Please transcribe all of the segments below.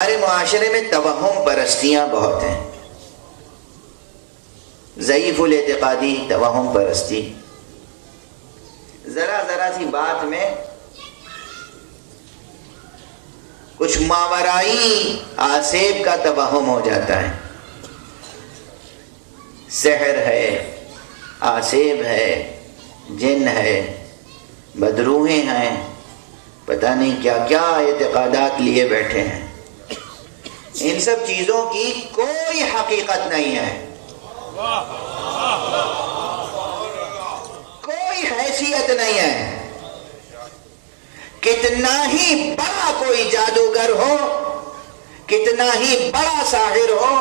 ہمارے معاشرے میں توہم پرستیاں بہت ہیں. ضعیف الاعتقادی، توہم پرستی، ذرا سی بات میں کچھ ماورائی آسیب کا توہم ہو جاتا ہے. سحر ہے، آسیب ہے، جن ہے، بدروہیں ہیں، پتہ نہیں کیا کیا اعتقادات لیے بیٹھے ہیں. ان سب چیزوں کی کوئی حقیقت نہیں ہے، کوئی حیثیت نہیں ہے. کتنا ہی بڑا کوئی جادوگر ہو، کتنا ہی بڑا ساحر ہو،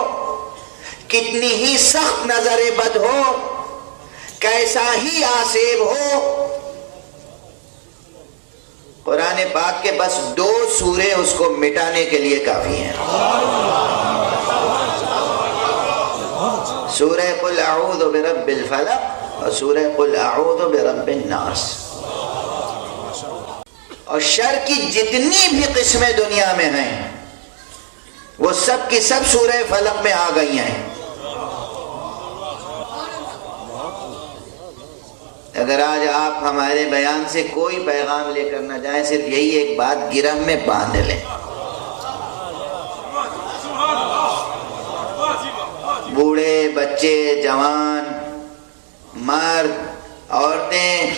کتنی ہی سخت نظر بد ہو، کیسا ہی آسیب ہو، قرآن پاک کے بس 2 سورے اس کو مٹانے کے لیے کافی ہیں. سورہ قل اعوذ برب الفلق اور سورہ قل اعوذ برب الناس. اور شر کی جتنی بھی قسمیں دنیا میں ہیں وہ سب کی سب سورہ فلق میں آ گئی ہیں. اگر آج آپ ہمارے بیان سے کوئی پیغام لے کر نہ جائیں، صرف یہی ایک بات گرہ میں باندھ لیں. بوڑھے، بچے، جوان، مرد، عورتیں،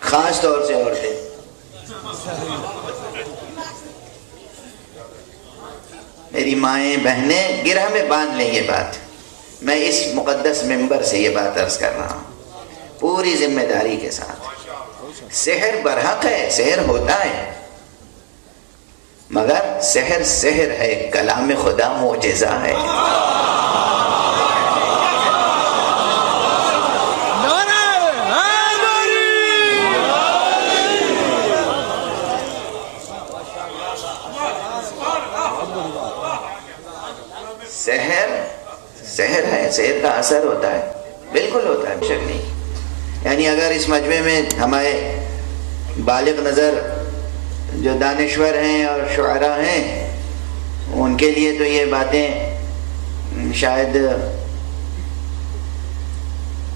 خاص طور سے عورتیں، میری مائیں، بہنیں، گرہ میں باندھ لیں یہ بات. میں اس مقدس منبر سے یہ بات عرض کر رہا ہوں پوری ذمہ داری کے ساتھ. سحر برحق ہے، سحر ہوتا ہے، مگر سحر ہے، کلام خدا معجزہ ہے. سحر ہے، سحر کا اثر ہوتا ہے، بالکل ہوتا ہے، شک نہیں. یعنی اگر اس مجمع میں ہمارے بالغ نظر جو دانشور ہیں اور شعراء ہیں ان کے لیے تو یہ باتیں شاید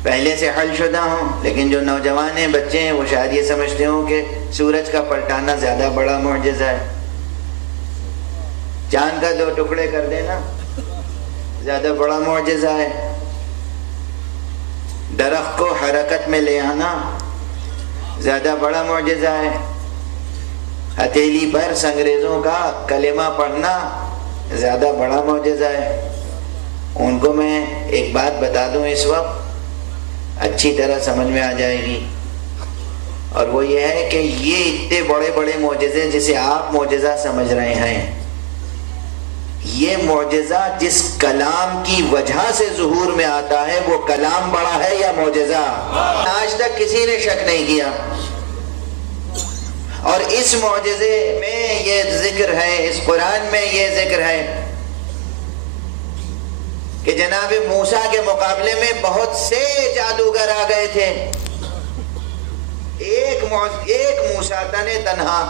پہلے سے حل شدہ ہوں، لیکن جو نوجوان ہیں، بچے ہیں، وہ شاید یہ سمجھتے ہوں کہ سورج کا پلٹانا زیادہ بڑا معجزہ ہے، چاند کا 2 ٹکڑے کر دینا زیادہ بڑا معجزہ ہے، درخت کو حرکت میں لے آنا زیادہ بڑا معجزہ ہے، ہتھیلی پر سنگریزوں کا کلمہ پڑھنا زیادہ بڑا معجزہ ہے. ان کو میں ایک بات بتا دوں اس وقت اچھی طرح سمجھ میں آ جائے گی، اور وہ یہ ہے کہ یہ اتنے بڑے بڑے معجزے جسے آپ معجزہ سمجھ رہے ہیں، یہ معجزہ جس کلام کی وجہ سے ظہور میں آتا ہے وہ کلام بڑا ہے یا معجزہ؟ آج تک کسی نے شک نہیں کیا. اور اس معجزے میں یہ ذکر ہے، اس قرآن میں یہ ذکر ہے کہ جناب موسیٰ کے مقابلے میں بہت سے جادوگر آ گئے تھے. ایک موسیٰ تنہا،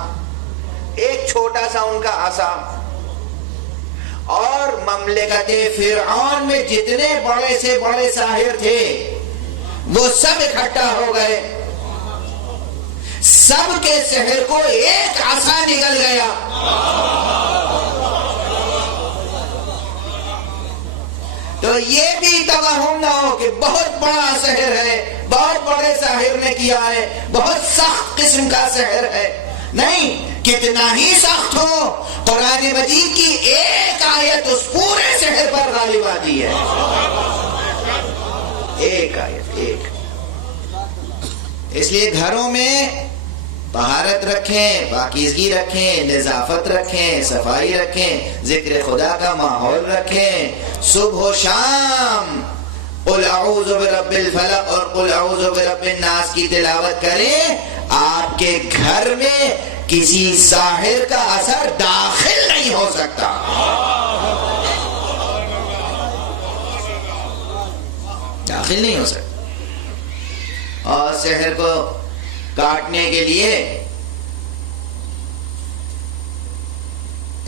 ایک چھوٹا سا ان کا عصا، اور مملکت فرعون میں جتنے بڑے سے بڑے ساحر تھے وہ سب اکٹھا ہو گئے، سب کے سحر کو ایک عصا نکل گیا. تو یہ بھی توہم نہ ہو کہ بہت بڑا سحر ہے، بہت بڑے ساحر نے کیا ہے، بہت سخت قسم کا سحر ہے. نہیں، کتنا ہی سخت ہو، قرآن مجید کی ایک آیت اس پورے سحر پر غالب آتی ہے. ایک آیت، ایک. اس لیے گھروں میں طہارت رکھیں، پاکیزگی رکھیں، نظافت رکھیں، صفائی رکھیں، ذکر خدا کا ماحول رکھیں. صبح و شام قل اعوذ برب الفلق اور قل اعوذ برب الناس کی تلاوت کریں. آپ کے گھر میں کسی ساحر کا اثر داخل نہیں ہو سکتا. داخل نہیں ہو سکتا. اور سحر کو کاٹنے کے لیے